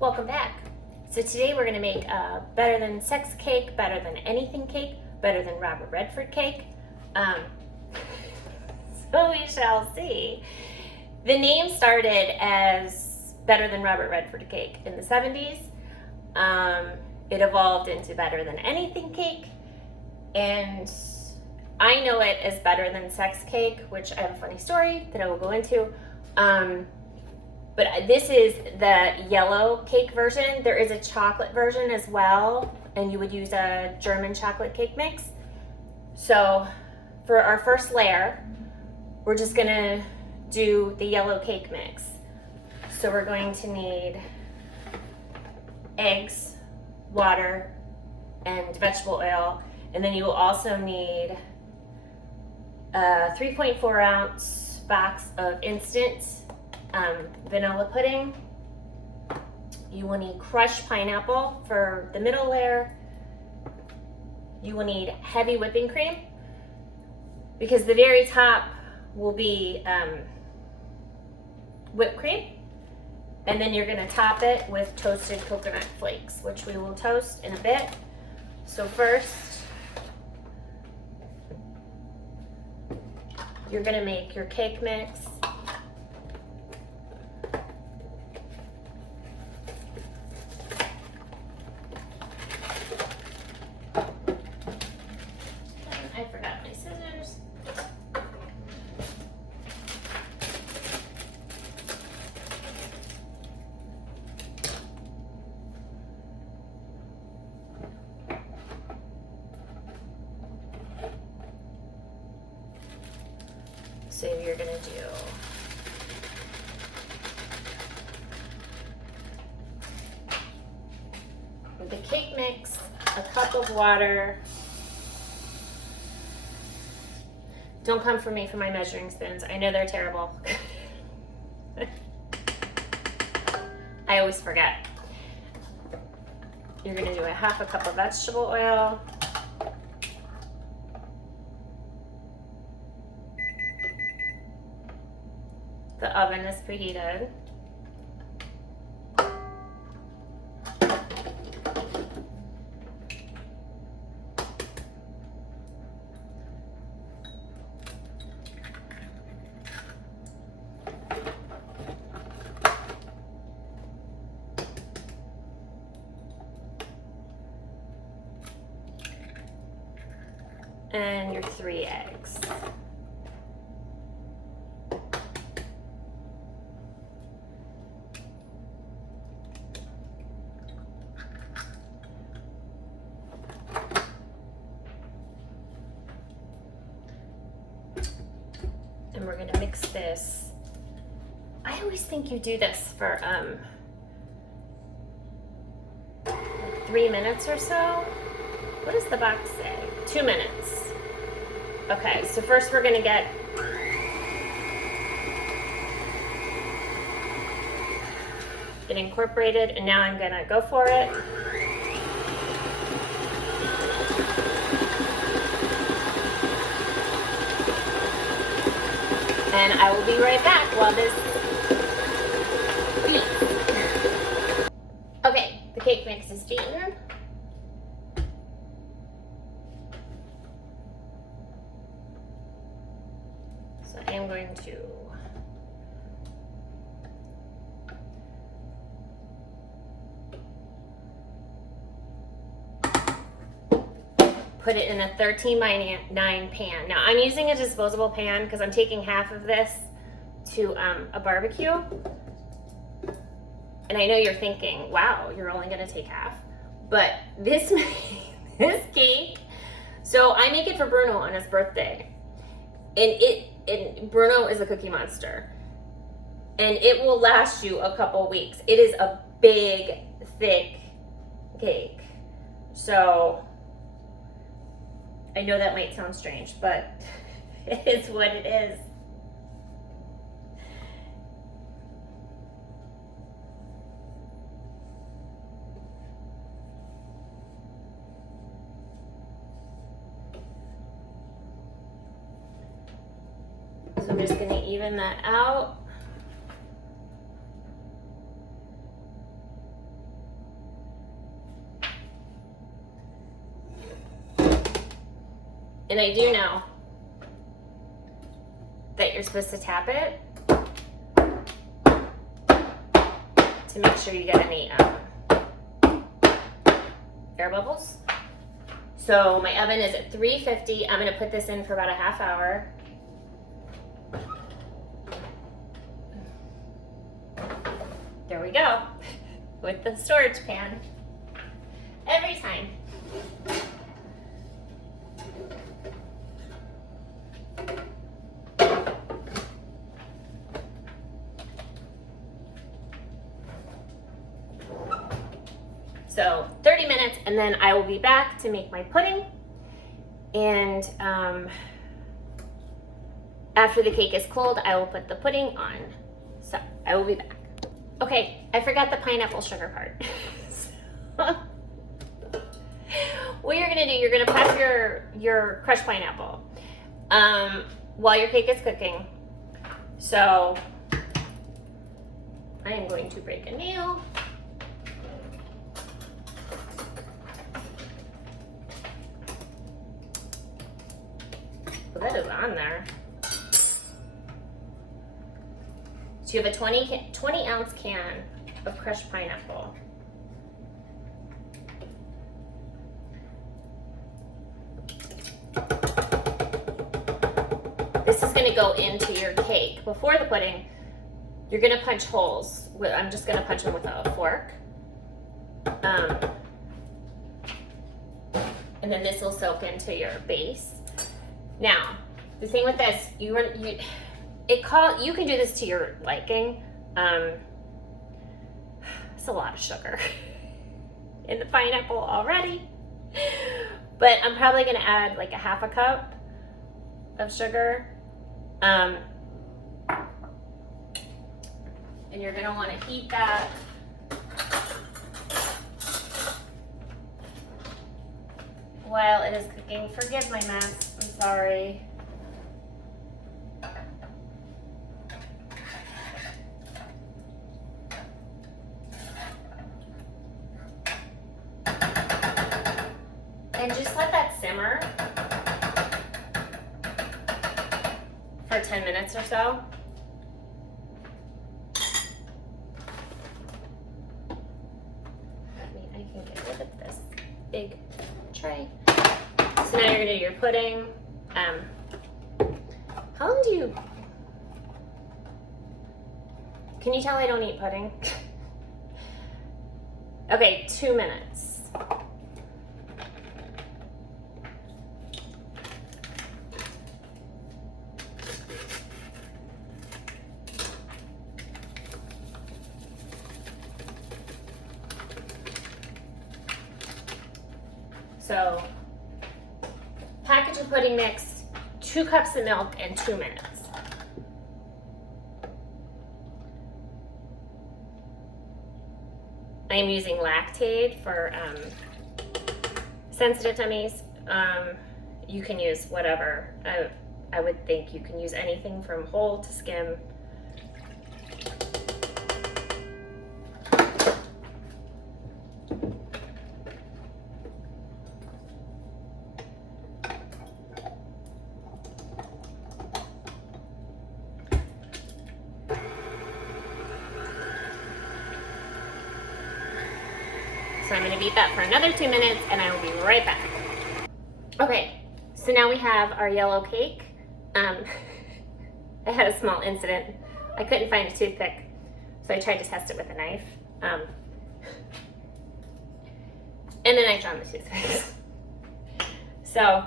Welcome back. So today we're going to make a better than sex cake, better than anything cake, better than Robert Redford cake. So we shall see. The name started as better than Robert Redford cake in the 70s. It evolved into better than anything cake, and I know it as better than sex cake, which I have a funny story that I will go into. But this is the yellow cake version. There is a chocolate version as well, and you would use a German chocolate cake mix. So for our first layer, we're just gonna do the yellow cake mix. So we're going to need eggs, water, and vegetable oil. And then you will also need a 3.4 ounce box of instant vanilla pudding. You will need crushed pineapple for the middle layer. You will need heavy whipping cream because the very top will be whipped cream. And then you're gonna top it with toasted coconut flakes, which we will toast in a bit. So first, you're gonna make your cake mix. I forgot my scissors. So you're gonna do the cake mix, a cup of water. Don't come for me for my measuring spoons. I know they're terrible. I always forget. You're gonna do a half a cup of vegetable oil. The oven is preheated. And your 3 eggs. And we're gonna mix this. I always think you do this for like 3 minutes or so. What does the box say? 2 minutes. Okay, so first we're gonna get it incorporated, and now I'm gonna go for it. And I will be right back while this beats. Okay, the cake mix is beaten. So I am going to put it in a 13x9 pan. Now I'm using a disposable pan because I'm taking half of this to a barbecue. And I know you're thinking, wow, you're only gonna take half. But this cake, so I make it for Bruno on his birthday. And Bruno is a cookie monster. And it will last you a couple weeks. It is a big, thick cake. So I know that might sound strange, but it's what it is. So I'm just gonna even that out. And I do know that you're supposed to tap it to make sure you get any air bubbles. So my oven is at 350. I'm gonna put this in for about a half hour. There we go, with the storage pan. Every time. So 30 minutes, and then I will be back to make my pudding. And after the cake is cold, I will put the pudding on. So I will be back. Okay, I forgot the pineapple sugar part. So, what you're gonna do, you're gonna prep your crushed pineapple while your cake is cooking. So I am going to break a nail. Well, that is on there. So you have a 20 ounce can of crushed pineapple. This is gonna go into your cake. Before the pudding, you're gonna punch holes. I'm just gonna punch them with a fork. And then this will soak into your base. Now, the thing with this, you can do this to your liking. It's a lot of sugar in the pineapple already. But I'm probably gonna add like a half a cup of sugar. And you're gonna wanna heat that. While it is cooking. Forgive my mess, I'm sorry. And just let that simmer for 10 minutes or so. I can get rid of this big tray. So now you're gonna do your pudding. How long do you, can you tell I don't eat pudding? Okay, 2 minutes. So, package of pudding mix, 2 cups of milk, and 2 minutes. I am using Lactaid for sensitive tummies. You can use whatever. I would think you can use anything from whole to skim. So I'm gonna beat that for another 2 minutes and I will be right back. Okay, so now we have our yellow cake. I had a small incident. I couldn't find a toothpick, so I tried to test it with a knife. And then I found the toothpick. So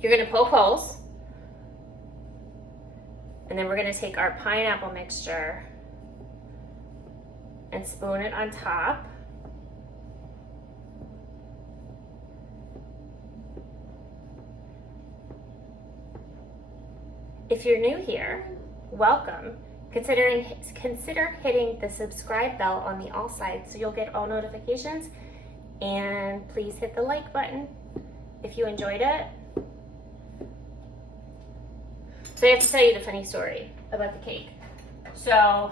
you're gonna poke holes, and then we're gonna take our pineapple mixture and spoon it on top. If you're new here, welcome. Consider hitting the subscribe bell on the all sides so you'll get all notifications. And please hit the like button if you enjoyed it. So I have to tell you the funny story about the cake. So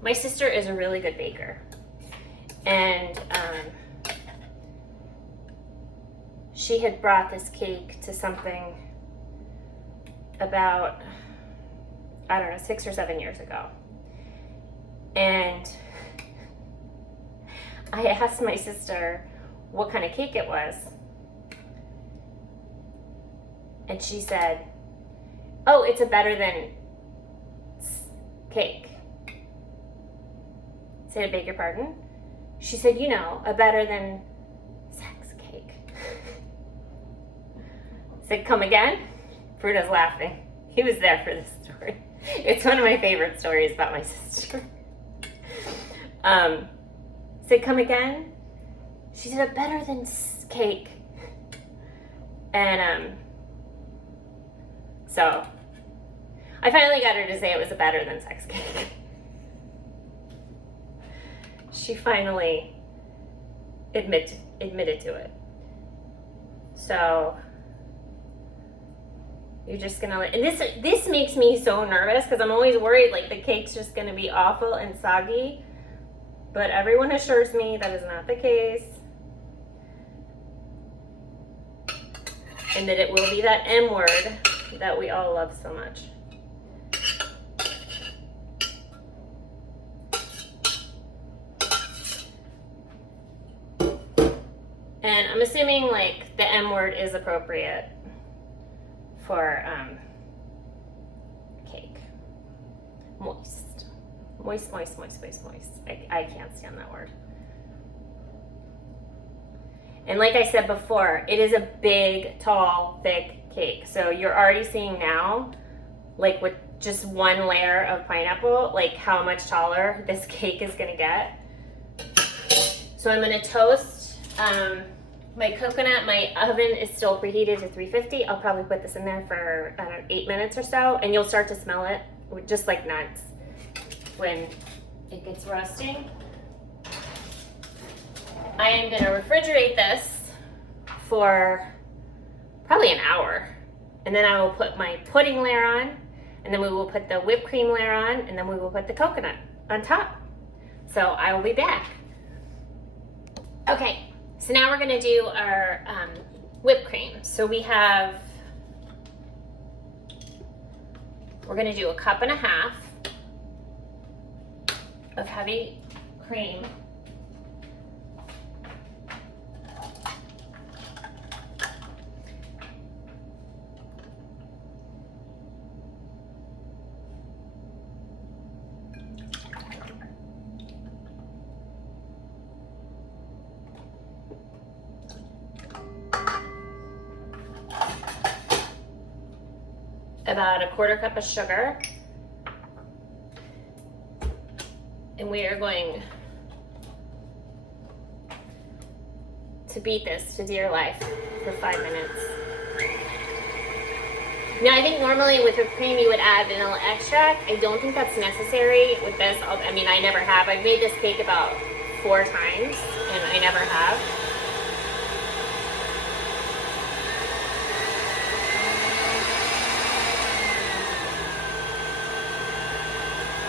my sister is a really good baker. And she had brought this cake to something about, I don't know, 6 or 7 years ago. And I asked my sister what kind of cake it was. And she said, oh, it's a better than cake. I said, I beg your pardon? She said, you know, a better than sex cake. I said, come again? Bruno's laughing. He was there for this story. It's one of my favorite stories about my sister. Said, come again? She said, a better than cake. And so I finally got her to say it was a better than sex cake. She finally admitted to it. So you're just gonna let, and this makes me so nervous because I'm always worried like the cake's just gonna be awful and soggy. But everyone assures me that is not the case. And that it will be that M word that we all love so much. And I'm assuming like the M word is appropriate for cake. Moist. Moist, moist, moist, moist, moist. I can't stand that word. And like I said before, it is a big, tall, thick cake. So you're already seeing now, like with just one layer of pineapple, like how much taller this cake is gonna get. So I'm gonna toast my coconut. My oven is still preheated to 350. I'll probably put this in there for, I don't know, 8 minutes or so, and you'll start to smell it, just like nuts, when it gets roasting. I am gonna refrigerate this for probably an hour, and then I will put my pudding layer on, and then we will put the whipped cream layer on, and then we will put the coconut on top. So I will be back. Okay, so now we're gonna do our whipped cream. So we're gonna do 1.5 cups of heavy cream. About 1/4 cup of sugar. And we are going to beat this to dear life for 5 minutes. Now, I think normally with whipped cream you would add vanilla extract. I don't think that's necessary with this. I mean, I never have. I've made this cake about 4 times and I never have.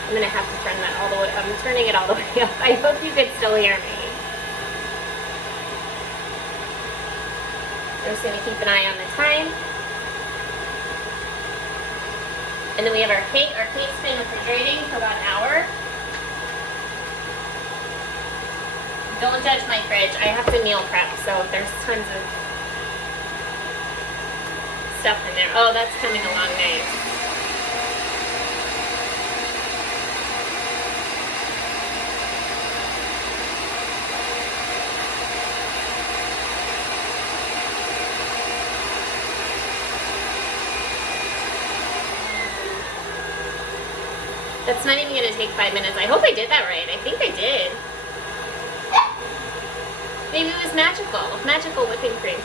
I'm gonna have to turn that all the way, I'm turning it all the way up. I hope you could still hear me. I'm just gonna keep an eye on the time. And then we have our cake. Our cake's been refrigerating for about an hour. Don't judge my fridge. I have to meal prep, so there's tons of stuff in there. Oh, that's coming along nice. That's not even going to take 5 minutes. I hope I did that right. I think I did. Maybe it was magical whipping cream.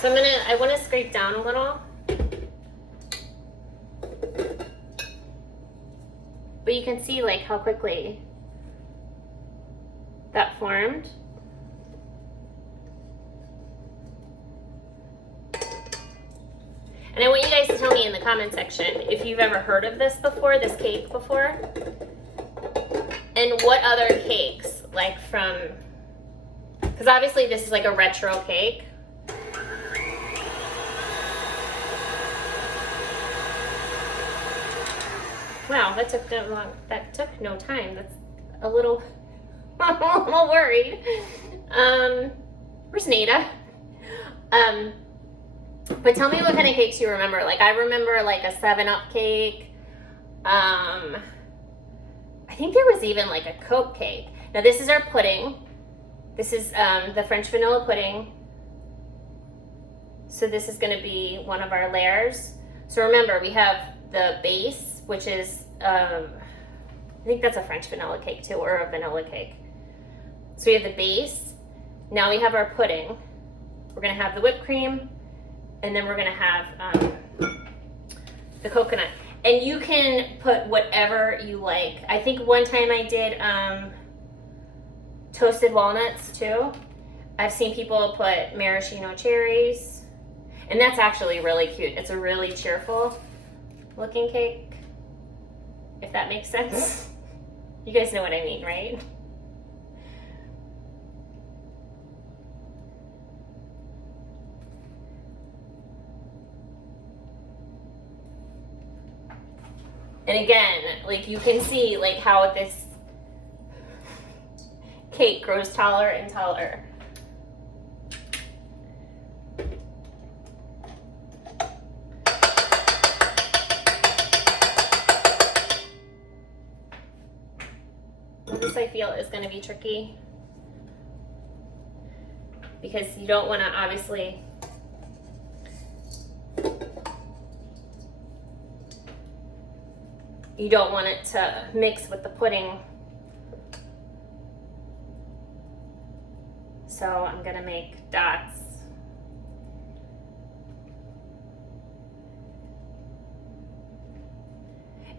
So I want to scrape down a little. But you can see like how quickly that formed. And I want you guys to tell me in the comment section if you've ever heard of this before, this cake before. And what other cakes, like from, because Because obviously this is like a retro cake. Wow, that took no long. That took no time. That's a little. I'm a little worried. Where's Nada? But tell me what kind of cakes you remember. Like I remember like a 7-Up cake. I think there was even like a Coke cake. Now this is our pudding. This is the French vanilla pudding. So this is going to be one of our layers. So remember, we have the base, which is, I think that's a French vanilla cake too, or a vanilla cake. So we have the base. Now we have our pudding. We're going to have the whipped cream, and then we're going to have the coconut. And you can put whatever you like. I think one time I did toasted walnuts too. I've seen people put maraschino cherries. And that's actually really cute. It's a really cheerful looking cake, if that makes sense. You guys know what I mean, right? And again, like you can see like how this cake grows taller and taller. This I feel is going to be tricky because you don't want to obviously you don't want it to mix with the pudding. So I'm going to make dots.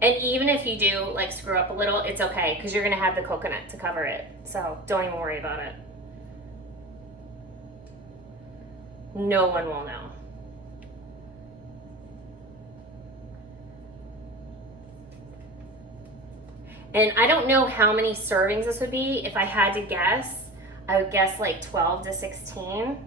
And even if you do like screw up a little, it's okay because you're going to have the coconut to cover it. So don't even worry about it. No one will know. And I don't know how many servings this would be. If I had to guess, I would guess like 12 to 16.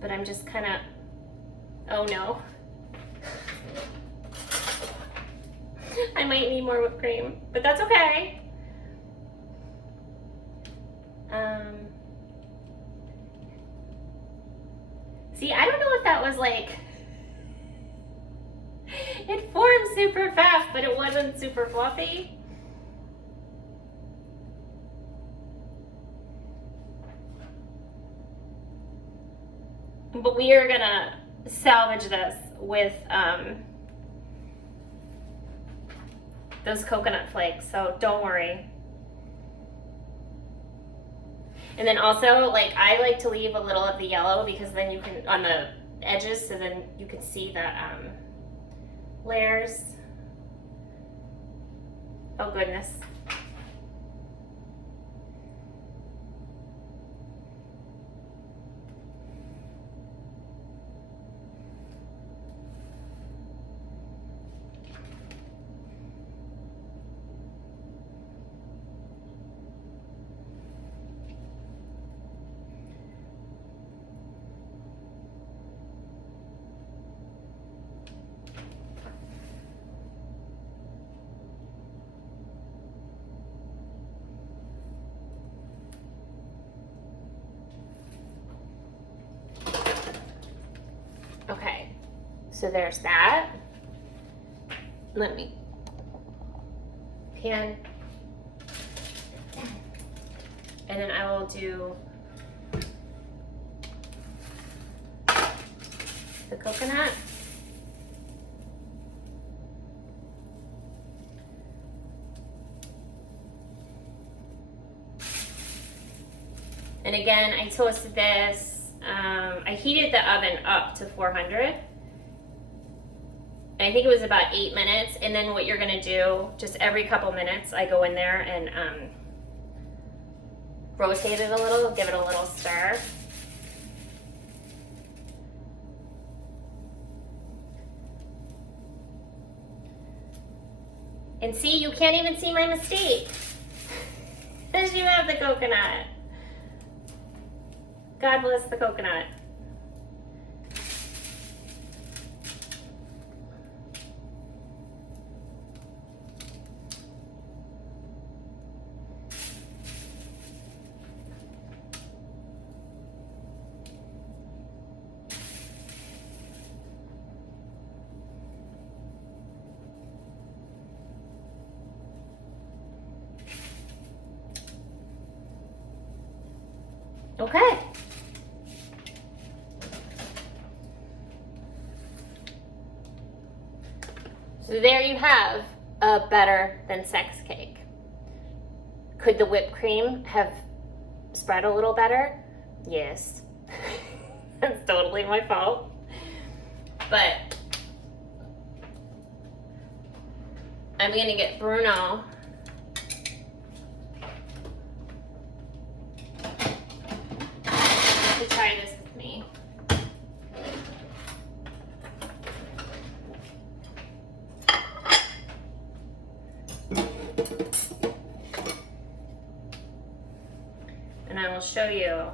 But I'm just kind of, oh no. I might need more whipped cream, but that's okay. See, I don't know if that was like, it formed super fast, but it wasn't super fluffy. But we are gonna salvage this with those coconut flakes, so don't worry. And then also, like, I like to leave a little of the yellow because then you can, on the edges, so then you can see the layers. Oh goodness. Okay, so there's that. Let me pan. And then I will do the coconut. And again, I toasted this. I heated the oven up to 400. I think it was about 8 minutes. And then what you're gonna do, just every couple minutes, I go in there and rotate it a little, give it a little stir. And see, you can't even see my mistake. Because you have the coconut. God bless the coconut. Okay. So there you have a better than sex cake. Could the whipped cream have spread a little better? Yes. That's totally my fault. But I'm gonna get Bruno to try this with me. And I will show you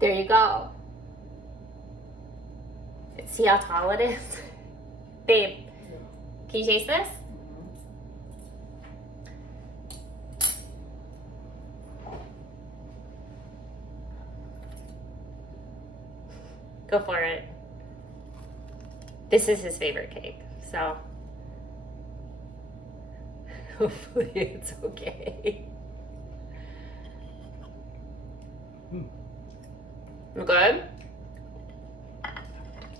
there you go. See how tall it is? Babe, can you taste this? Go for it. This is his favorite cake, so hopefully it's okay. You good? I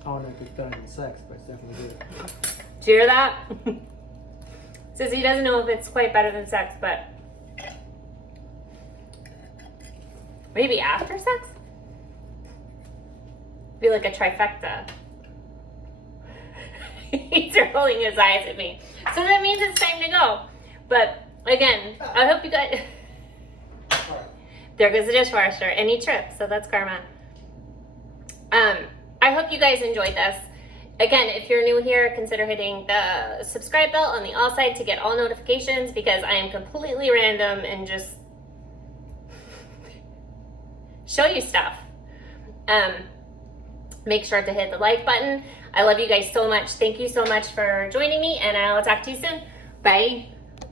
don't know if it's better than sex, but it's definitely good. Did you hear that? Says he doesn't know if it's quite better than sex, but maybe after sex? Be like a trifecta. He's rolling his eyes at me. So that means it's time to go. But again, I hope you guys... There goes the dishwasher, and he tripped, so that's karma. I hope you guys enjoyed this. Again, if you're new here, consider hitting the subscribe bell on the all side to get all notifications, because I am completely random and just show you stuff. Make sure to hit the like button. I love you guys so much. Thank you so much for joining me, and I'll talk to you soon. Bye.